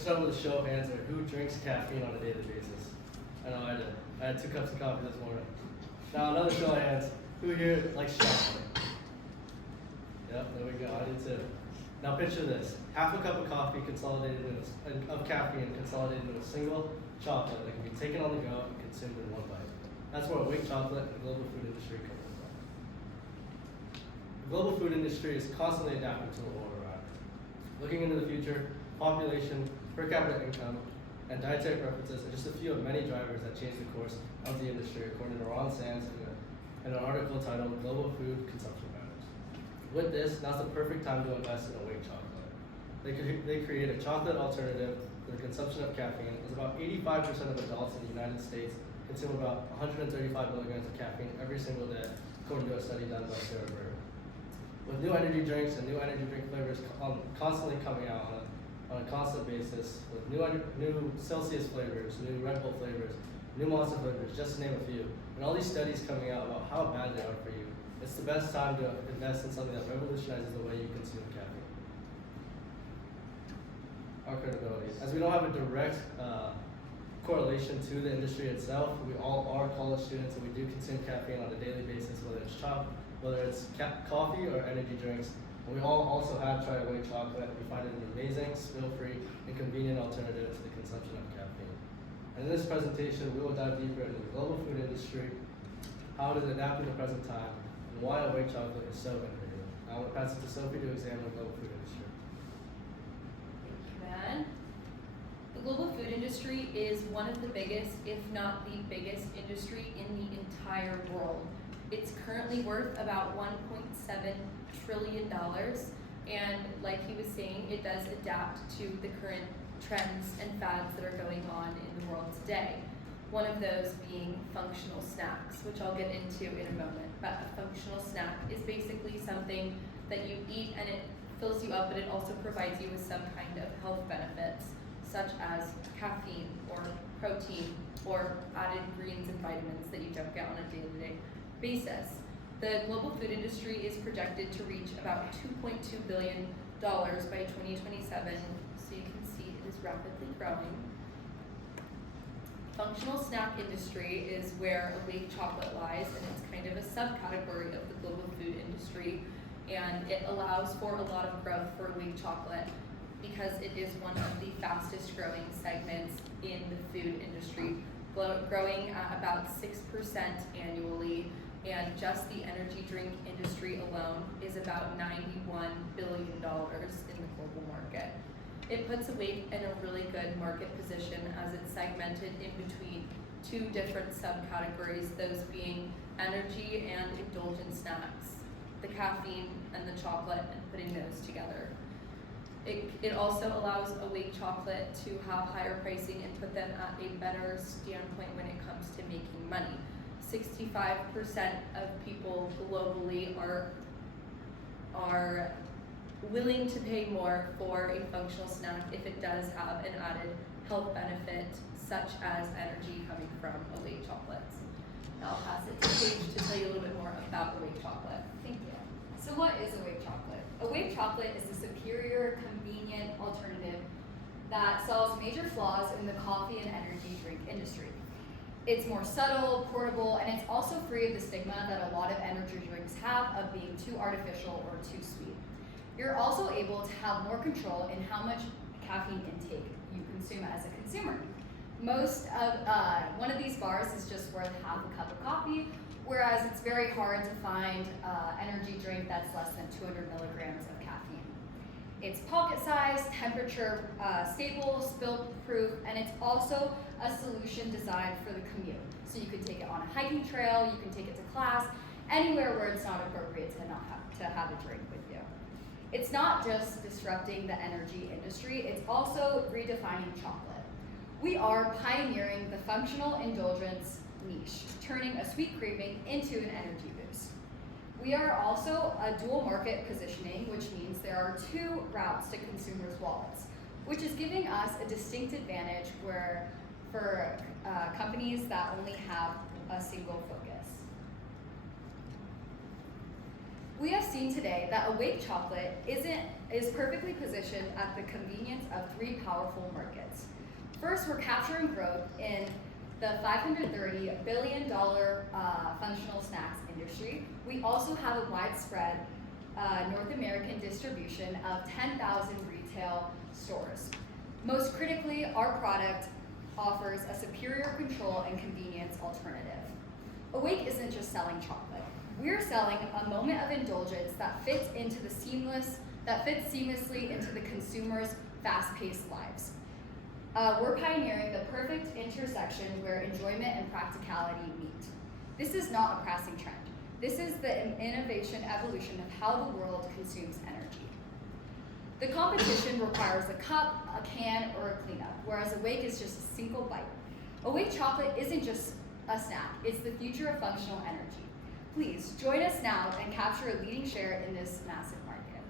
to start with a show of hands or who drinks caffeine on a daily basis. I know I did. I had 2 cups of coffee this morning. Now another show of hands. Who here likes chocolate? Yep, there we go. I do too. Now picture this: half a cup of coffee consolidated of caffeine consolidated into a single chocolate that can be taken on the go and consumed in one bite. That's where Awake Chocolate and the global food industry comes from. The global food industry is constantly adapting to the world around it. Looking into the future, population, per capita income, and dietary preferences are just a few of many drivers that change the course of the industry, according to Ron Sands in an article titled Global Food Consumption Patterns. With this, now's the perfect time to invest in Awake Chocolate. They create a chocolate alternative for the consumption of caffeine, as about 85% of adults in the United States consume about 135 milligrams of caffeine every single day, according to a study done by Sarah Berger. With new energy drinks and new energy drink flavors constantly coming out on a constant basis, with new Celsius flavors, new Red Bull flavors, new Monster flavors, just to name a few, and all these studies coming out about how bad they are for you, it's the best time to invest in something that revolutionizes the way you consume caffeine. Our credibility. As we don't have a direct correlation to the industry itself, we all are college students and we do consume caffeine on a daily basis, whether it's coffee or energy drinks. And we all also have tried Awake Chocolate. We find it an amazing, spill-free, and convenient alternative to the consumption of caffeine. And in this presentation, we will dive deeper into the global food industry, how it is adapting to the present time, and why Awake Chocolate is so innovative. Now I'm going to pass it to Sophie to examine the global food industry. Thank you, Ben. The global food industry is one of the biggest, if not the biggest industry in the entire world. It's currently worth about $1.7 trillion, and like he was saying, it does adapt to the current trends and fads that are going on in the world today. One of those being functional snacks, which I'll get into in a moment. But a functional snack is basically something that you eat and it fills you up, but it also provides you with some kind of health benefits, such as caffeine or protein or added greens and vitamins that you don't get on a day-to-day basis. The global food industry is projected to reach about $2.2 billion by 2027, so you can see it is rapidly growing. Functional snack industry is where Awake Chocolate lies, and it's kind of a subcategory of the global food industry, and it allows for a lot of growth for Awake Chocolate because it is one of the fastest growing segments in the food industry, growing at about 6% annually, and just the energy drink industry alone is about $91 billion in the global market. It puts Awake in a really good market position as it's segmented in between 2 different subcategories, those being energy and indulgent snacks, the caffeine and the chocolate, and putting those together. It also allows Awake Chocolate to have higher pricing and put them at a better standpoint when it comes to making money. 65% of people globally are willing to pay more for a functional snack if it does have an added health benefit, such as energy coming from Awake Chocolates. Now I'll pass it to Paige to tell you a little bit more about Awake Chocolate. Thank you. So what is Awake Chocolate? Awake Chocolate is a superior, convenient alternative that solves major flaws in the coffee and energy drink industry. It's more subtle, portable, and it's also free of the stigma that a lot of energy drinks have of being too artificial or too sweet. You're also able to have more control in how much caffeine intake you consume as a consumer. Most of one of these bars is just worth half a cup of coffee, whereas it's very hard to find energy drink that's less than 200 milligrams of caffeine. It's pocket-sized, temperature stable, spill-proof, and it's also a solution designed for the commute. So you can take it on a hiking trail, you can take it to class, anywhere where it's not appropriate to have a drink with you. It's not just disrupting the energy industry, it's also redefining chocolate. We are pioneering the functional indulgence niche, turning a sweet craving into an energy boost. We are also a dual market positioning, which means there are 2 routes to consumers' wallets, which is giving us a distinct advantage for companies that only have a single focus. We have seen today that Awake Chocolate is perfectly positioned at the convenience of three powerful markets. First, we're capturing growth in the $530 billion functional snacks industry. We also have a widespread North American distribution of 10,000 retail stores. Most critically, our product offers a superior control and convenience alternative. Awake isn't just selling chocolate. We're selling a moment of indulgence that fits seamlessly into the consumer's fast-paced lives. We're pioneering the perfect intersection where enjoyment and practicality meet. This is not a passing trend. This is the innovation evolution of how the world consumes energy. The competition requires a cup, a can, or a cleanup, whereas Awake is just a single bite. Awake Chocolate isn't just a snack, it's the future of functional energy. Please join us now and capture a leading share in this massive market.